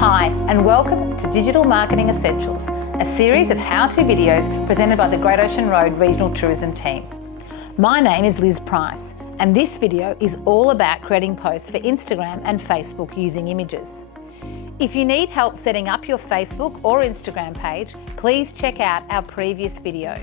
Hi, and welcome to Digital Marketing Essentials, a series of how-to videos presented by the Great Ocean Road Regional Tourism team. My name is Liz Price, and this video is all about creating posts for Instagram and Facebook using images. If you need help setting up your Facebook or Instagram page, please check out our previous video.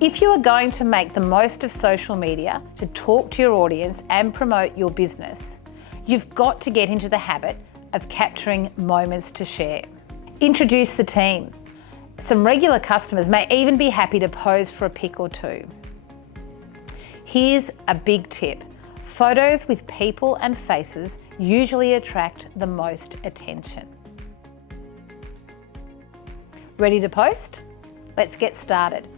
If you are going to make the most of social media to talk to your audience and promote your business, you've got to get into the habit of capturing moments to share. Introduce the team. Some regular customers may even be happy to pose for a pic or two. Here's a big tip. Photos with people and faces usually attract the most attention. Ready to post? Let's get started.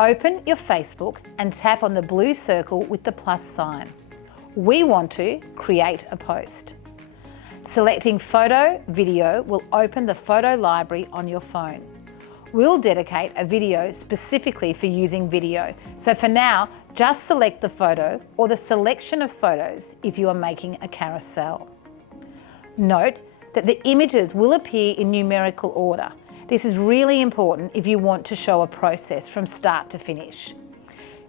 Open your Facebook and tap on the blue circle with the plus sign. We want to create a post. Selecting photo, video will open the photo library on your phone. We'll dedicate a video specifically for using video. So for now, just select the photo or the selection of photos if you are making a carousel. Note that the images will appear in numerical order. This is really important if you want to show a process from start to finish.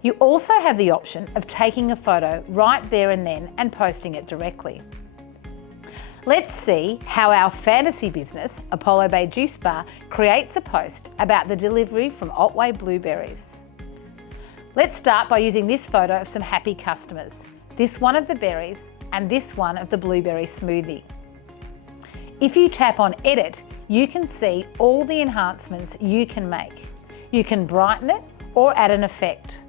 You also have the option of taking a photo right there and then and posting it directly. Let's see how our fantasy business, Apollo Bay Juice Bar, creates a post about the delivery from Otway Blueberries. Let's start by using this photo of some happy customers. This one of the berries and this one of the blueberry smoothie. If you tap on Edit, you can see all the enhancements you can make. You can brighten it or add an effect.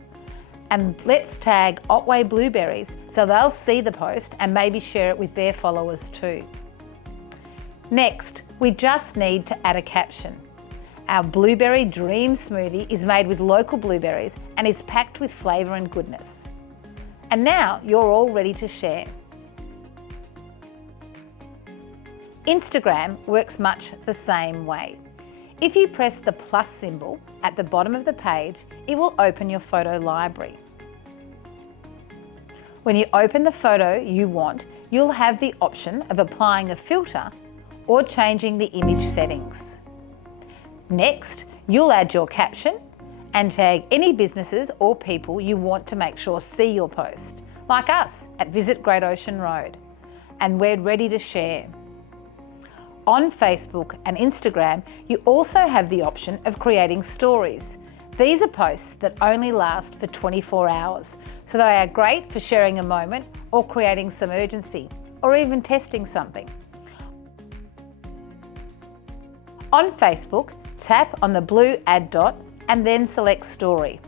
And let's tag Otway Blueberries so they'll see the post and maybe share it with their followers too. Next, we just need to add a caption. Our Blueberry Dream Smoothie is made with local blueberries and is packed with flavour and goodness. And now you're all ready to share. Instagram works much the same way. If you press the plus symbol at the bottom of the page, it will open your photo library. When you open the photo you want, you'll have the option of applying a filter or changing the image settings. Next, you'll add your caption and tag any businesses or people you want to make sure see your post, like us at Visit Great Ocean Road, and we're ready to share. On Facebook and Instagram, you also have the option of creating stories. These are posts that only last for 24 hours, so they are great for sharing a moment or creating some urgency, or even testing something. On Facebook, tap on the blue add dot and then select Story.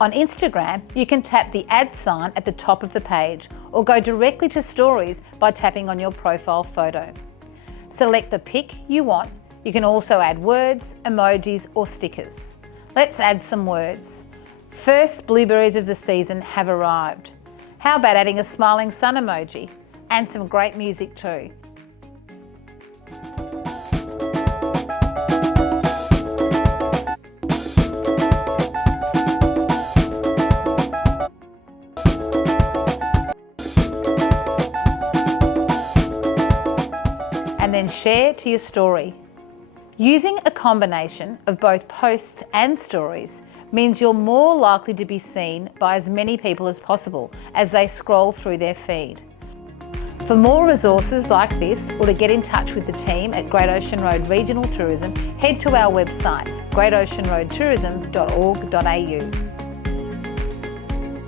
On Instagram, you can tap the add sign at the top of the page or go directly to Stories by tapping on your profile photo. Select the pic you want. You can also add words, emojis or stickers. Let's add some words. First blueberries of the season have arrived. How about adding a smiling sun emoji? And some great music too. And then share to your story. Using a combination of both posts and stories means you're more likely to be seen by as many people as possible as they scroll through their feed. For more resources like this or to get in touch with the team at Great Ocean Road Regional Tourism, head to our website greatoceanroadtourism.org.au.